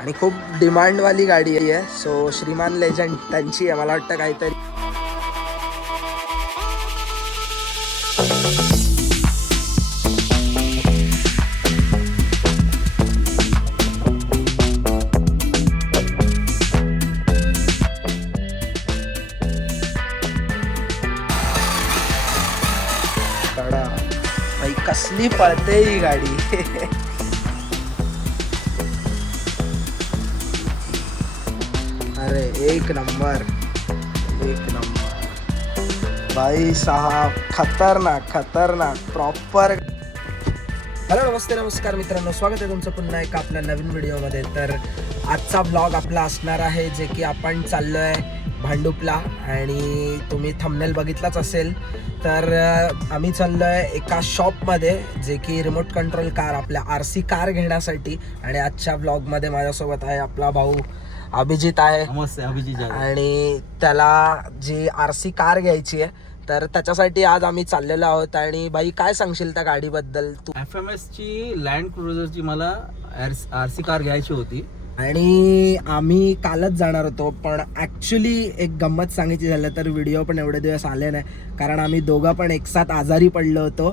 आणि खूप डिमांडवाली गाडी आहे. सो श्रीमान लेजंड त्यांची आहे, मला वाटतं काहीतरी भाई कसली पळते ही गाडी. अरे एक नंबर भाई साहब, खतरनाक प्रॉपर. हॅलो नमस्कार मित्रांनो, स्वागत आहे तुमचं पुन्हा एका आपल्या नवीन व्हिडिओमध्ये. तर आजचा ब्लॉग आपला असणार आहे जे की आपण चाललो आहे भांडुपला, आणि तुम्ही थंबनेल बघितलाच असेल. तर आम्ही चाललो आहे एका शॉपमध्ये जे की रिमोट कंट्रोल कार, आपल्या RC कार घेण्यासाठी. आणि आजच्या ब्लॉगमध्ये माझ्यासोबत आहे आपला भाऊ अभिजित आहे. आणि त्याला जी RC कार घ्यायची आहे, तर त्याच्यासाठी आज आम्ही चाललेलो आहोत. आणि बाई, काय सांगशील त्या गाडीबद्दल तू? FMS ची लँड क्रुझरची मला RC कार घ्यायची होती आणि आम्ही कालच जाणार होतो, पण ॲक्च्युली एक गंमत सांगायची झालं तर व्हिडिओ पण एवढे दिवस आले नाही, कारण आम्ही दोघं पण एकसाथ आजारी पडलो होतो.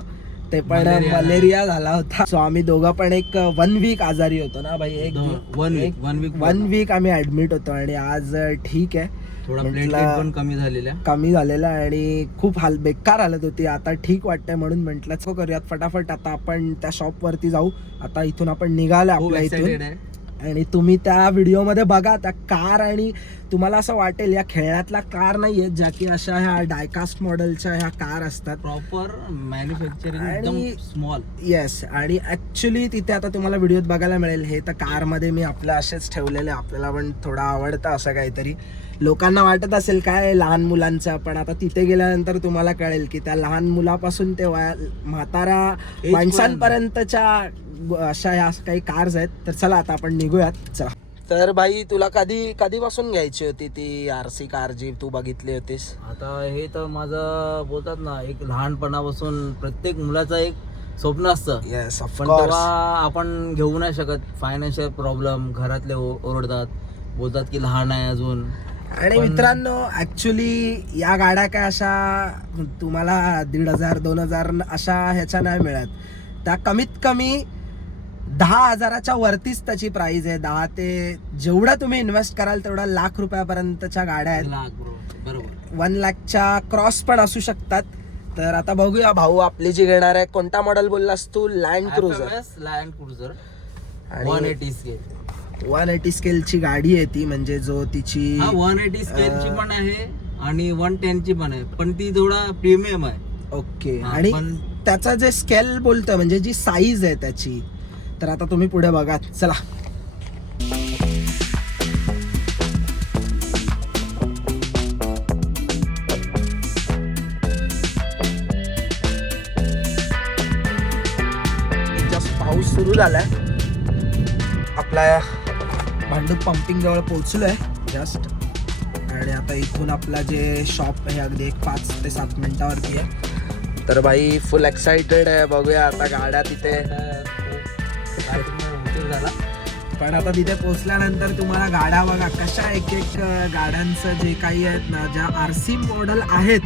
ते पण मलेरिया झाला होता. सो आम्ही दोघं पण एक 1 वीक आजारी होतो ना भाई. वन वीक आम्ही ऍडमिट होतो. आणि आज ठीक आहे, थोडा प्लेटलेट पण कमी झालेला आणि खूप बेकार हालत होती. आता ठीक वाटतंय, म्हणून म्हटलं सो करूयात फटाफट. आता आपण त्या शॉप वरती जाऊ. आता इथून आपण निघालो आपल्या इथून, आणि तुम्ही त्या व्हिडिओमध्ये बघा त्या कार, आणि तुम्हाला असं वाटेल या खेळातला कार नाहीये, ज्या की अशा ह्या डायकास्ट मॉडेलच्या ह्या कार असतात, प्रॉपर मॅन्युफॅक्चरिंग, एकदम स्मॉल. येस. आणि ऍक्च्युली तिथे आता तुम्हाला व्हिडिओत बघायला मिळेल. हे तर कारमध्ये मी आपलं असेच ठेवलेले, आपल्याला पण थोडं आवडतं असं काहीतरी. लोकांना वाटत असेल काय लहान मुलांचं, पण आता तिथे गेल्यानंतर तुम्हाला कळेल की त्या लहान मुलापासून ते म्हातारा माणसांपर्यंतच्या अशा ह्या काही कार्स आहेत. तर चला आता आपण निघूयात. चला. तर भाई, तुला कधीपासून घ्यायची होती ती RC कार जी तू बघितली होतीस? आता हे तर माझं बोलतात ना, एक लहानपणापासून प्रत्येक मुलाचं एक स्वप्न असतं. येस, पण तेव्हा आपण घेऊ नाही शकत. फायनान्शियल प्रॉब्लेम, घरातले ओरडतात, बोलतात की लहान आहे अजून. आणि मित्रांनो, ऍक्च्युली या गाड्या काय अशा तुम्हाला 1,500-2,000 अशा ह्याच्या नाही मिळत. त्या कमीत कमी 10,000च्या वरतीच त्याची प्राइस आहे. 10 ते जेवढा तुम्ही इन्व्हेस्ट कराल तेवढा लाख रुपयापर्यंतच्या गाड्या आहेत. बरोबर, 1 लाखच्या क्रॉस पण असू शकतात. तर आता बघूया भाऊ, आपली जी घेणार आहे, कोणता मॉडेल बोललास तू? Land cruiser. आणि 180 स्केलची गाडी आहे ती, म्हणजे जो तिची 180 स्केलची पण आहे आणि 110 ची पण आहे, पण ती थोडा प्रीमियम आहे. ओके. आणि त्याचा जे स्केल बोलतोय, म्हणजे जी साईज आहे त्याची, तर आता तुम्ही पुढे बघा. चला. जस्ट पाऊस सुरू झालाय. आपल्या भांडूप पंपिंग जवळ पोहोचलोय जस्ट. आणि आता इथून आपला जे शॉप आहे अगदी 5 ते 7 मिनिटावरती आहे. तर भाई फुल एक्साइटेड आहे. बघूया आता गाड्या तिथे. पण आता तिथे पोहोचल्यानंतर तुम्हाला गाड्या बघा कशा, एक गाड्यांचं जे काही आहेत ना, ज्या RC मॉडेल आहेत,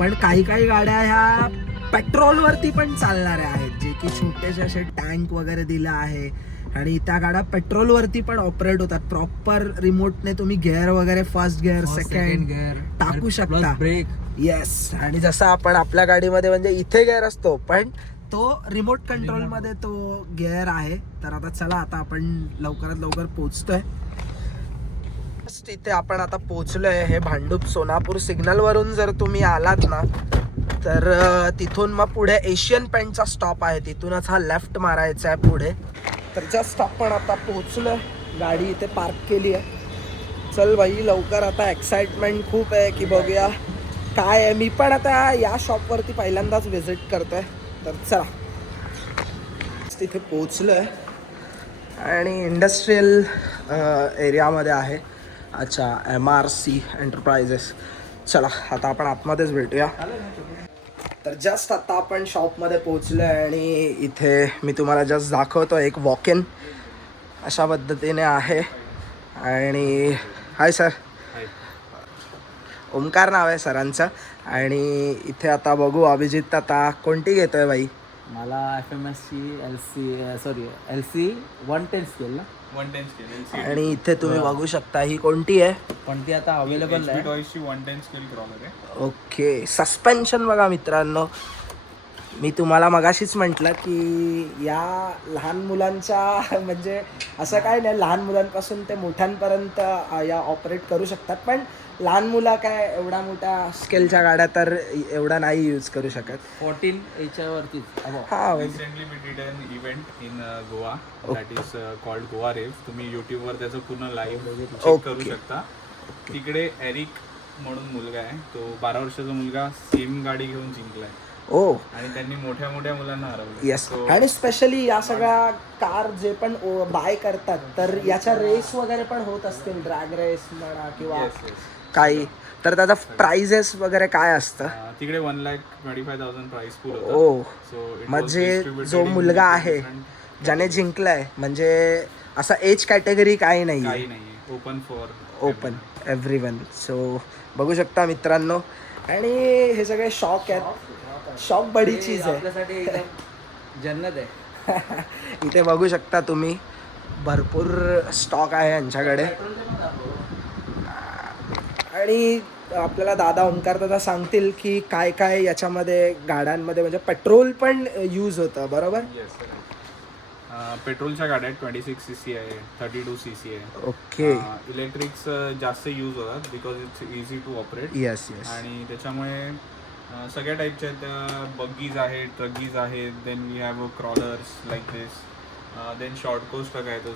पण काही गाड्या ह्या पेट्रोलवरती पण चालणाऱ्या आहेत, जे की छोटेसे असे टँक वगैरे दिलं आहे. आणि त्या गाड्या पेट्रोलवरती पण ऑपरेट होतात. प्रॉपर रिमोटने तुम्ही गिअर वगैरे, फर्स्ट गिअर, सेकंड गिअर टाकू शकता. ब्रेक. येस. आणि जसं आपण आपल्या गाडीमध्ये म्हणजे इथे गिअर असतो, पण तो रिमोट कंट्रोल मध्ये तो गिअर आहे. तर आता चला, आता आपण लवकरात लवकर पोहोचतोय. इथे आपण आता पोहोचलोय. हे भांडूप सोनापूर सिग्नल वरून जर तुम्ही आलात ना, तर तिथून मग पुढे एशियन पेंटचा स्टॉप आहे, तिथूनच हा लेफ्ट मारायचा आहे पुढे. तर जस्ट आपण आता पोहोचलोय, गाडी इथे पार्क केली आहे. चल भाई लवकर, आता एक्साइटमेंट खूप आहे की बघूया काय आहे. मी पण आता या शॉपवरती पहिल्यांदाच व्हिजिट करतोय. तर चला. तिथे पोहोचलोय आणि इंडस्ट्रियल एरियामध्ये आहे. अच्छा, MRC एंटरप्राइजेस. चला आता आपण आतमध्येच भेटूया. तर जस्ट आता आपण शॉपमध्ये पोहोचलो आहे, आणि इथे मी तुम्हाला जस्ट दाखवतो एक वॉक इन अशा पद्धतीने आहे. आणि हाय सर, ओमकार नाव आहे सरांचं. आणि इथे आता बघू अभिजित आता कोणती घेतोय बाई? मला FMSची LC 110 स्केल ना, 110 स्केल आणि इथे तुम्ही बघू शकता ही कोणती आहे? पण ती आता अवेलेबल आहे. टॉयची 110 स्केल क्रॉलर आहे. ओके, सस्पेन्शन बघा मित्रांनो, मी तुम्हाला मगाशीच म्हटलं की या लहान मुलांच्या म्हणजे असं काय नाही, लहान मुलांपासून ते मोठ्यांपर्यंत या ऑपरेट करू शकतात. पण लहान मुलं काय एवढ्या मोठ्या स्केलच्या गाड्या तर एवढा नाही यूज करू शकत. 14 याच्यावरतीच. हा recently me did an event in Goa that is called Goa rave. तुम्ही यूट्यूबवर त्याचं पूर्ण लाईव्ह चेक करू शकता. तिकडे एरिक म्हणून मुलगा आहे, तो 12 वर्षाचा मुलगा सेम गाडी घेऊन जिंकलाय. ओ आणि त्यांनी मोठ्या मोठ्या मुलांना हरवलं. येस. आणि स्पेशली या सगळ्या कार जे पण बाय करतात तर याच्या रेस वगैरे पण होत असतील, ड्रॅग रेस म्हणा किंवा काही, तर त्याचा प्राइजेस वगैरे काय असतं? तिकडे 1,25,000 प्राइस पूल होतं. ओ सो म्हणजे जो मुलगा आहे ज्याने जिंकलाय, म्हणजे असा एज कॅटेगरी काही नाही, काही नाही, open for open everyone. So बघू शकता मित्रांनो. आणि हे सगळे शॉक आहेत, शॉक बडी चीज आहे आपल्यासाठी एकदम जन्नत आहे. इथे बघू शकता तुम्ही, भरपूर स्टॉक आहे यांच्याकडे. आणि आपल्याला दादा ओमकार दादा सांगतील की काय काय याच्यामध्ये गाड्यांमध्ये म्हणजे पेट्रोल पण यूज होतं, बरोबर? येस. पेट्रोलच्या गाड्या 26cc आहे, 32cc आहे. ओके. इलेक्ट्रिक्स जास्त यूज होतात because it's easy to operate. Yes yes. आणि त्याच्यामुळे सगळ्या टाईपच्या आहेत. बग्गीज आहेत, ट्रगीज आहेत, then we have crawlers like this, then short कोस्ट ट्रक आहे तो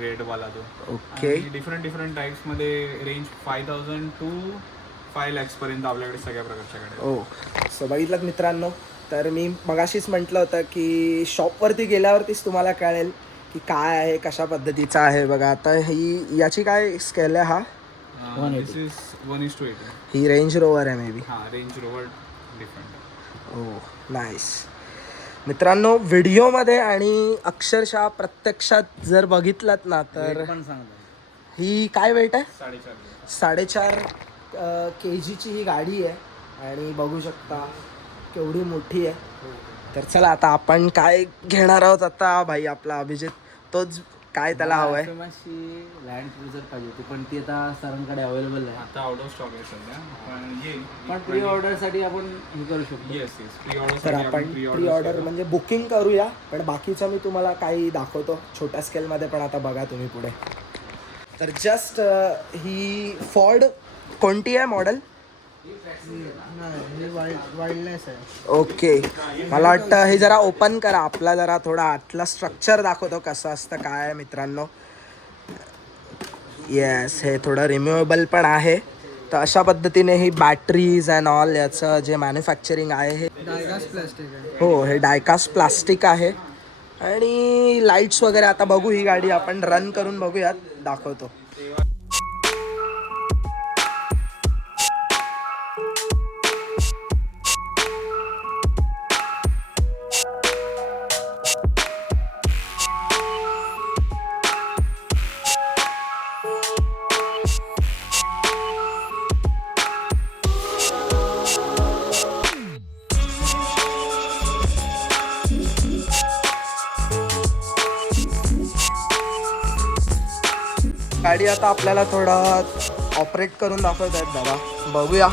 रेडवाला तो. ओके. डिफरंट टाईप्समध्ये रेंज 5,000 to 5 lakhs पर्यंत आपल्याकडे सगळ्या प्रकारच्या गाड्या. ओ सो बघितलं मित्रांनो, तर मी मगाशीच म्हटलं होतं की शॉपवरती गेल्यावरतीच तुम्हाला कळेल की काय आहे, कशा पद्धतीचा आहे. बघा आता ही याची काय स्केल आहे? हा दिस इज 1:8. ही रेंज रोवर आहे मे बी. हां, रेंज रोवर डिफरंट. ओ नाईस. मित्रांनो व्हिडिओमध्ये आणि अक्षरशः प्रत्यक्षात जर बघितलात ना तर पण सांगतो, ही काय वेट आहे? 4.5. 4.5 kgची ही गाडी आहे. आणि बघू शकता केवढी मोठी आहे. तर चला आता आपण काय घेणार आहोत आता भाई, आपला अभिजित तोच काय त्याला हवं आहे. लँड क्रुझर पाहिजे होती, पण ती आता सरांकडे अवेलेबल आहे. आता आउट ऑफ स्टॉक आहे सध्या, पण येईल. पण प्री ऑर्डरसाठी आपण हे करू शकतो. Yes pre order. तर आपण प्री ऑर्डर म्हणजे बुकिंग करूया. पण बाकीचं मी तुम्हाला काही दाखवतो छोट्या स्केलमध्ये, पण आता बघा तुम्ही पुढे. तर जस्ट ही फॉर्ड कोणती आहे मॉडेल? ओके. मला वाटतं हे जरा ओपन करा, आपला जरा थोडा आतला स्ट्रक्चर दाखवतो कसं असतं काय आहे मित्रांनो. येस, हे थोडं रिम्युएबल पण आहे. तर अशा पद्धतीने ही बॅटरीज अँड ऑल याचं जे मॅन्युफॅक्चरिंग आहे हे डायकास्ट प्लास्टिक आहे. हो, हे डायकास्ट प्लास्टिक आहे. आणि लाईट्स वगैरे आता बघू, ही गाडी आपण रन करून बघूयात, दाखवतो. गाडी आता आपल्याला थोडं ऑपरेट करून दाखवत आहेत दादा, बघूया.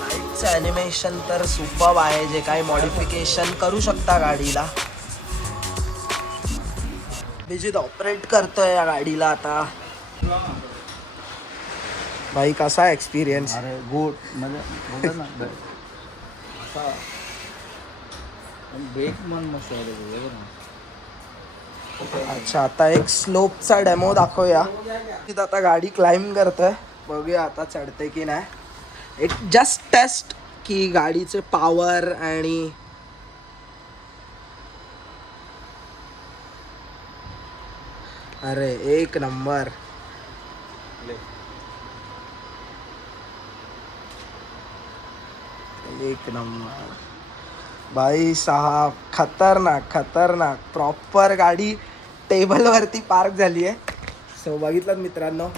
लाईटचं ॲनिमेशन तर सुपर्ब आहे. जे काही मॉडिफिकेशन करू शकता गाडीला. अभिजित ऑपरेट करतोय या गाडीला आता. भाई कसा एक्सपिरियन्स? अरे गुड, म्हणजे बोलतो ना ब्रेक मन मस्त आहे. अच्छा, आता एक स्लोपचा डेमो दाखवूया. तिथं आता गाडी क्लाइंब करतोय, बघूया आता चढते की नाही. एक जस्ट टेस्ट की गाडीचे पॉवर आणि अरे एक नंबर. एक नंबर भाई साहब, खतरनाक खतरनाक. प्रॉपर गाडी टेबलवरती पार्क झाली आहे. सो बघितलं मित्रांनो,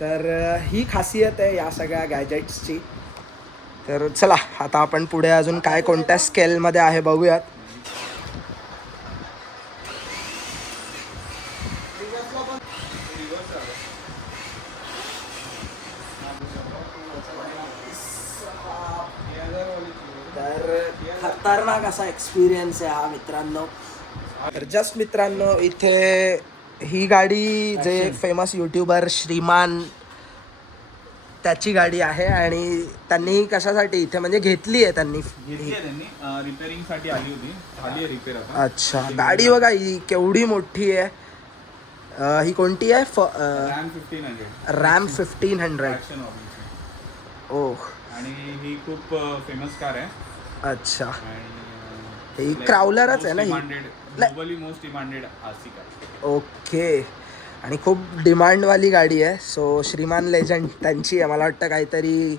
तर ही खासियत आहे या सगळ्या गॅजेट्सची. तर चला आता आपण पुढे अजून काय कोणत्या स्केलमध्ये आहे बघूयात. तर खतरनाक असा एक्सपिरियन्स आहे हा मित्रांनो. तर जस्ट मित्रांनो, इथे ही गाडी जे फेमस यूट्यूबर श्रीमान त्याची गाडी आहे आणि त्यांनी कशासाठी इथे म्हणजे घेतली आहे त्यांनी. रिपेअरिंग साठी आली होती, झाली आहे रिपेअर आता. अच्छा, गाडी बघा ही केवढी मोठी आहे. ही कोणती आहे? रॅम 1500. ओह, आणि ही खूप फेमस कार आहे. अच्छा, ही क्राउलरच आहे ना ही? Globally most demanded RC car. Okay. आणि खूप डिमांडवाली गाडी आहे. सो श्रीमान लेजंड त्यांची आहे. मला वाटतं काहीतरी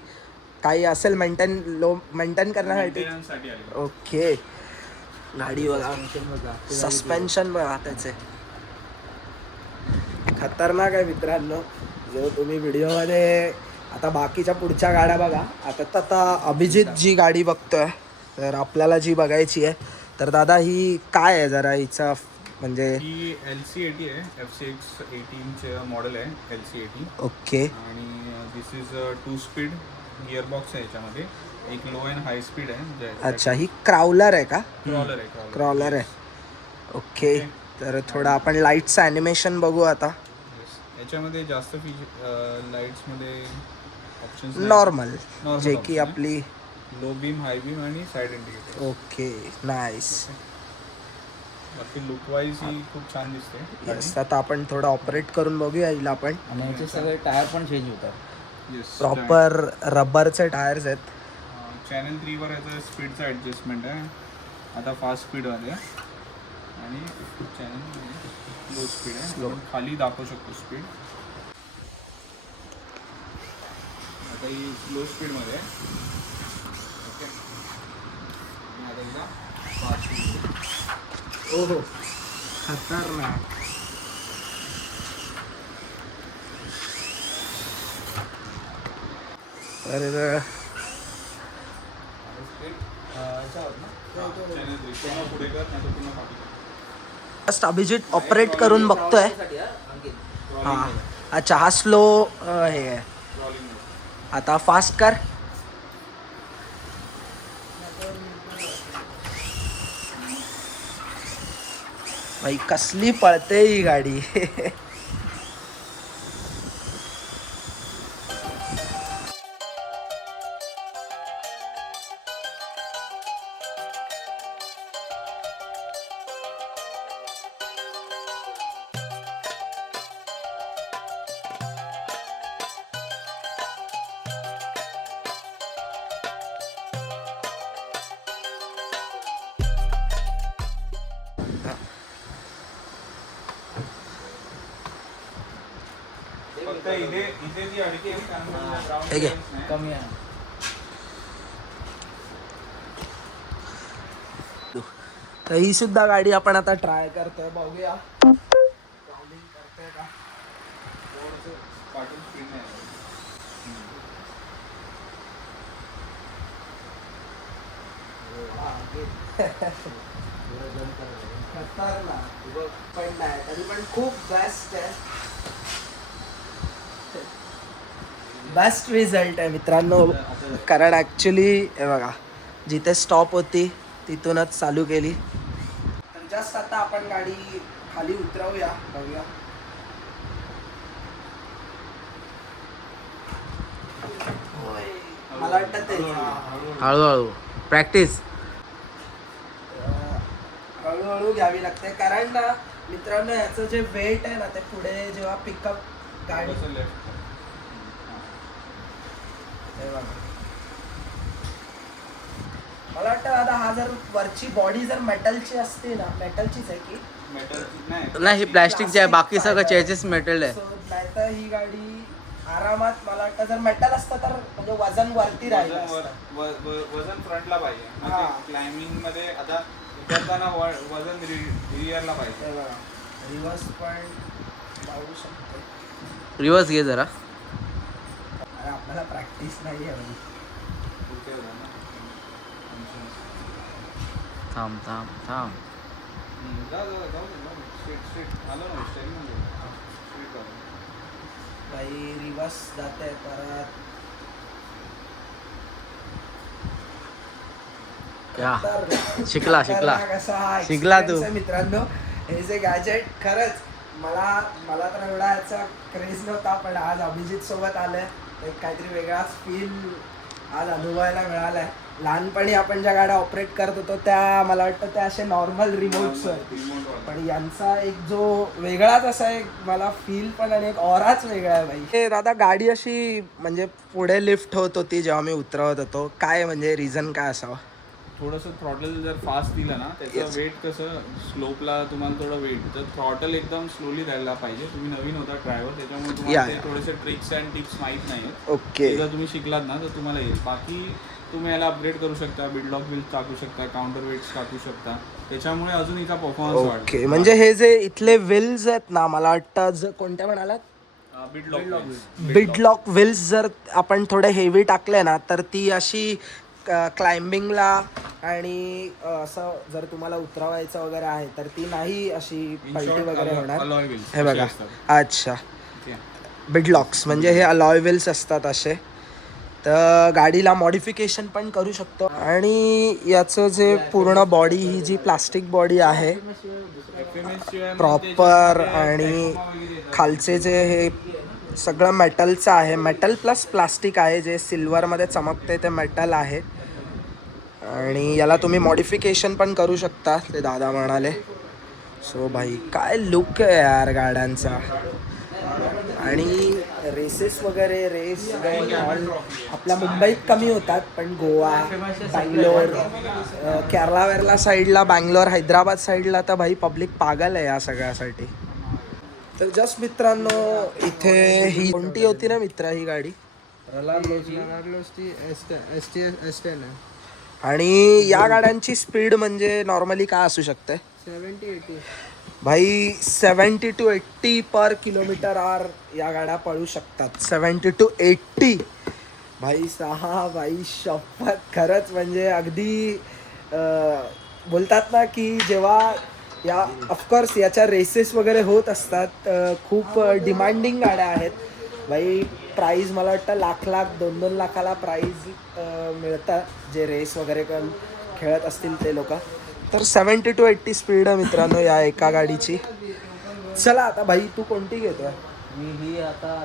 काही असेल मेंटेन करण्यासाठी. साठी आली. ओके. गाडी बघा, सस्पेन्शन बघा त्याचे, खतरनाक आहे मित्रांनो. जो तुम्ही व्हिडिओमध्ये आता बाकीच्या पुढच्या गाड्या बघा. आता अभिजित जी गाडी बघतोय, तर आपल्याला जी बघायची आहे, तर दादा ही काय आहे जरा हिचा म्हणजे? ही LC80 आहे, FCX 18 मॉडेल आहे LC80. ओके. आणि दिस इज 2 स्पीड गिअरबॉक्स आहे याच्यामध्ये. एक लो अँड हाय स्पीड आहे. अच्छा, ही क्राउलर आहे का? क्रॉलर आहे. क्रॉलर आहे. ओके. तर थोडं आपण लाईटचं ॲनिमेशन बघू आता. याच्यामध्ये जास्त लाईट्समध्ये ऑप्शन्स नॉर्मल, जे option की आहे. आपली लो बीम, हाय बीम आणि साईड इंडिकेटर. Okay, nice. बाकी लुक वाईज ही खूप छान दिसते. येस, आता आपण थोडं ऑपरेट करून बघूया हिला आपण. आणि याचे सगळे टायर पण चेंज होतात. येस, प्रॉपर रबरचे टायर्स आहेत. चॅनल 3 वर याचं स्पीडचं ॲडजस्टमेंट आहे. आता फास्ट स्पीडमध्ये आहे आणि चॅनल लो स्पीड आहे. आपण खाली दाखवू शकतो स्पीड. आता ही लो स्पीडमध्ये आहे. ओके. आणि आता हिला फास्ट स्पीड. ओहो, खतरनाक. तर जस्ट अभिजित ऑपरेट करून बघतोय. हां, अच्छा, हा स्लो हे आहे. आता फास्ट कर. भाई कसली पळते ही गाडी. फक्त इथे ती अडकी आहे कारण ground ठीक आहे. clearance नाही. कमी आहे. तर ही सुद्धा गाडी आपण आता ट्राय करतोय, बघूया ड्रायव्हिंग करते का. थोडंसं पाठून स्पीड नाही आहे. पण नाही तरी पण खूप बेस्ट आहे. बेस्ट रिझल्ट आहे मित्रांनो. कारण ॲक्च्युली हे बघा, जिथे स्टॉप होती तिथूनच चालू केली. तर जस्ट आता आपण गाडी खाली उतरवूया, बघूया. मला वाटतं ते हळूहळू प्रॅक्टिस. हळूहळू घ्यावी लागते कारण ना मित्रांनो, याचं जे वेट आहे ना, ते पुढे जेव्हा पिकअप गाडी थोडंसं left. हे बघा. मला वाटतं दादा, हा जर वरची बॉडी जर मेटलची असते ना, मेटलचीच आहे की मेटल नाही ही प्लॅस्टिकची आहे, बाकी सगळं चेजेस मेटल आहे. नाहीतर ही गाडी आरामात मला वाटतं जर मेटल असतं तर म्हणजे वजन वरती राहिलं असतं. वजन फ्रंटला पाहिजे हा. क्लाइम्बिंग मध्ये आता उतरताना वजन रिअरला पाहिजे. रिव्हर्स पण लावू शकतो. रिवर्स घे जरा. अरे आपल्याला प्रॅक्टिस नाही आहे म्हणजे. पुढच्या वेळेला ना. थांब थांब थांब. जाऊ दे. स्ट्रेट आलो ना स्टाईल स्ट्रेट जाऊ. काही रिव्हर्स जाते परत. या. तर शिकला. कसा हा शिकला तू. experience आहे मित्रांनो. हे जे गॅजेट खरंच मला तर एवढा याचा क्रेज नव्हता, पण आज अभिजित सोबत आलंय एक काहीतरी वेगळाच फील आज अनुभवायला मिळालाय. लहानपणी आपण ज्या गाड्या ऑपरेट करत होतो त्या मला वाटतं त्या असे नॉर्मल रिमोट्स होती, पण यांचा एक जो वेगळाच असा एक मला फील पण आणि एक ऑराच वेगळा आहे भाई. हे दादा गाडी अशी म्हणजे पुढे लिफ्ट होत होती जेव्हा मी उतरवत होतो, काय म्हणजे रिझन काय असावं? थोडंसं थ्रॉटल जर फास्ट दिलं ना त्याचं वेट कसं स्लोपला तुम्हाला थोडं वेट तर थ्रॉटल एकदम स्लोली द्यायला पाहिजे. तुम्ही नवीन होता ड्रायव्हर त्याच्यामुळे तुम्हाला ते थोडेसे ट्रिक्स अँड टिप्स माहीत नाही. ओके. जर तुम्ही शिकलात ना तर तुम्हाला येईल. बाकी तुम्ही याला अपग्रेड करू शकता, बिल्डलॉक व्हील्स टाकू शकता, काउंटर वेट्स टाकू शकता, त्याच्यामुळे अजून हिचा परफॉर्मन्स वाढतो. ओके. म्हणजे हे जे इथले व्हील्स आहेत ना मला वाटतं कोणत्या म्हणालात? बिडलॉक व्हील्स जर आपण थोडे हेवी टाकले ना तर ती अशी क्लाइम्बिंगला आणि असं जर तुम्हाला उतरवायचं वगैरे आहे तर ती नाही अशी पलटी वगैरे होणार. हे बघा. अच्छा. बिडलॉक्स म्हणजे हे अलॉय व्हील्स असतात असे. तर गाडीला मॉडिफिकेशन पण करू शकतो. आणि याचं जे पूर्ण बॉडी ही जी प्लास्टिक बॉडी आहे प्रॉपर आणि खालचे जे हे सगळं मेटलचं आहे. मेटल प्लस प्लास्टिक आहे. जे सिल्वरमध्ये चमकते ते मेटल आहे. आणि याला तुम्ही मॉडिफिकेशन पण करू शकता ते दादा म्हणाले. सो भाई काय लुक आहे यार गाड्यांचा. आणि रेसेस वगैरे रेस आपल्या मुंबईत कमी होतात, पण गोवा, बँगलोर, केरला साईडला, बँगलोर, हैदराबाद साईडला तर भाई पब्लिक पागल आहे या सगळ्यासाठी. तर जस्ट मित्रांनो इथे ही कोणती होती ना मित्रा ही गाडी? आणि या गाड्यांची स्पीड म्हणजे नॉर्मली काय असू शकते? 70-80 भाई 70 to 80 पर किलोमीटर आवर या गाड्या पळू शकतात. 70 to 80 भाई भाई शपथ. खरंच म्हणजे अगदी बोलतात ना की जेव्हा या ऑफकोर्स याच्या रेसेस वगैरे होत असतात. खूप डिमांडिंग गाड्या आहेत भाई. प्राईज मला वाटतं लाख 2-2 लाखाला प्राईज मिळतं जे रेस वगैरे पण खेळत असतील ते लोक. तर 70 to 80 स्पीड आहे मित्रांनो या एका गाडीची. चला आता भाई तू कोणती घेतोय? मी ही आता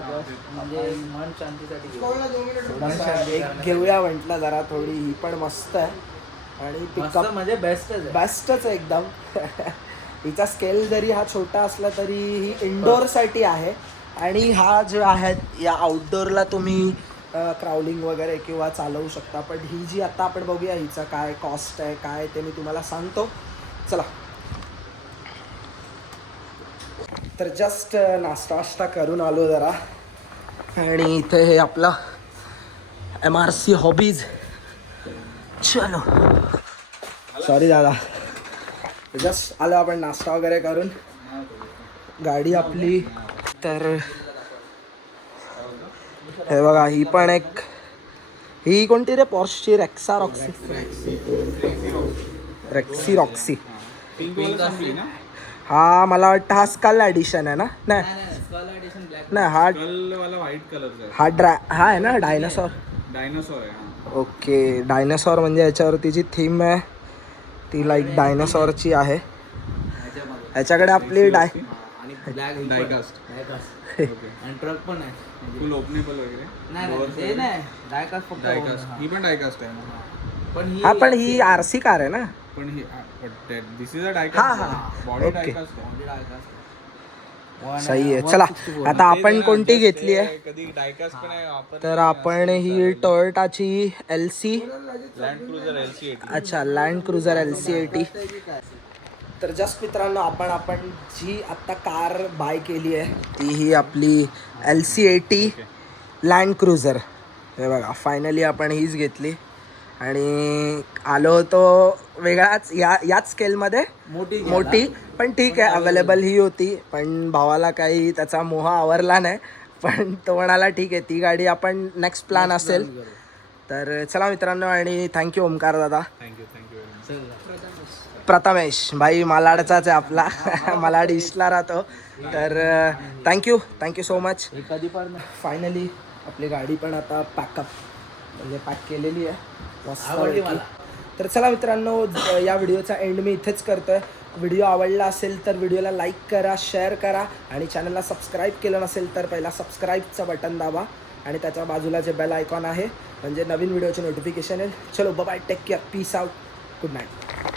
म्हणजे मन शांतीसाठी एक घेऊया म्हटलं जरा थोडी. ही पण मस्त आहे आणि पिकअप म्हणजे बेस्टच आहे एकदम. हिचा स्केल जरी हा छोटा असला तरी ही इंडोरसाठी आहे. आणि हा जो आहे या आउटडोअरला तुम्ही क्राउलिंग वगैरे किंवा चालवू शकता. पण ही जी आता आपण बघूया हिचा काय कॉस्ट आहे काय ते मी तुम्हाला सांगतो. चला. तर जस्ट नाश्ता करून आलो जरा. आणि इथे हे आपला MRC हॉबीज. चलो. सॉरी दादा. जस्ट आलो आपण नाश्ता वगैरे करून. गाडी आपली तर हे बघा. ही पण एक ही कोणती रे? पॉर्शची रेक्सी रॉक्सी. हा मला वाटतं हा स्कल ॲडिशन आहे ना? नाही हा व्हाईट कलरचा हा आहे ना डायनासॉर आहे. ओके. डायनासॉर म्हणजे याच्यावरती जी थीम आहे ती लाईक डायनासॉरची आहे. याच्याकडे आपली डायकास्ट आणि ट्रक पण आहे. फुल ओपनेबल वगैरे. नाही डायकास्ट फक्त ही पण डायकास्ट आहे. पण ही RC कार आहे ना? पण ही दिस इज अ हा, डायकास्ट. हा. Body okay. डायकास्ट आहे. सही आहे. चला आता आपण कोणती घेतली आहे? कधी डायकास्ट पण आहे. तर आपण ही टोयोटाची LC. Land cruiser LC80. अच्छा लँड क्रुझर LC80. तर जस्ट मित्रांनो आपण जी आत्ता कार बाय केली आहे ती ही आपली LC80 लँड क्रुझर. हे बघा फायनली आपण हीच घेतली आणि आलो होतो वेगळाच याच स्केलमध्ये मोठी पण ठीक आहे अवेलेबल ही होती. पण भावाला काही त्याचा मोह आवरला नाही. पण तो म्हणाला ठीक आहे ती गाडी आपण नेक्स्ट प्लॅन असेल तर. चला मित्रांनो आणि थँक्यू ओमकार दादा. Thank you very much. प्रथमेश भाई मालाडचाच आहे आपला. मालाड ईस्टला राहतो. तर थँक्यू सो मच. कधी पण फायनली आपली गाडी पण आता पॅकअप म्हणजे पॅक केलेली आहे आवडली मस्त. मला. तर चला मित्रांनो या व्हिडिओचा एंड मी इथेच करतोय. व्हिडिओ आवडला असेल तर व्हिडिओला लाईक करा, शेअर करा आणि चॅनलला सबस्क्राईब केलं नसेल तर पहिला सबस्क्राईबचं बटन दाबा आणि त्याच्या बाजूला जे बेल आयकॉन आहे म्हणजे नवीन व्हिडिओचे नोटिफिकेशन येईल. चलो bye, take care, peace out, good night.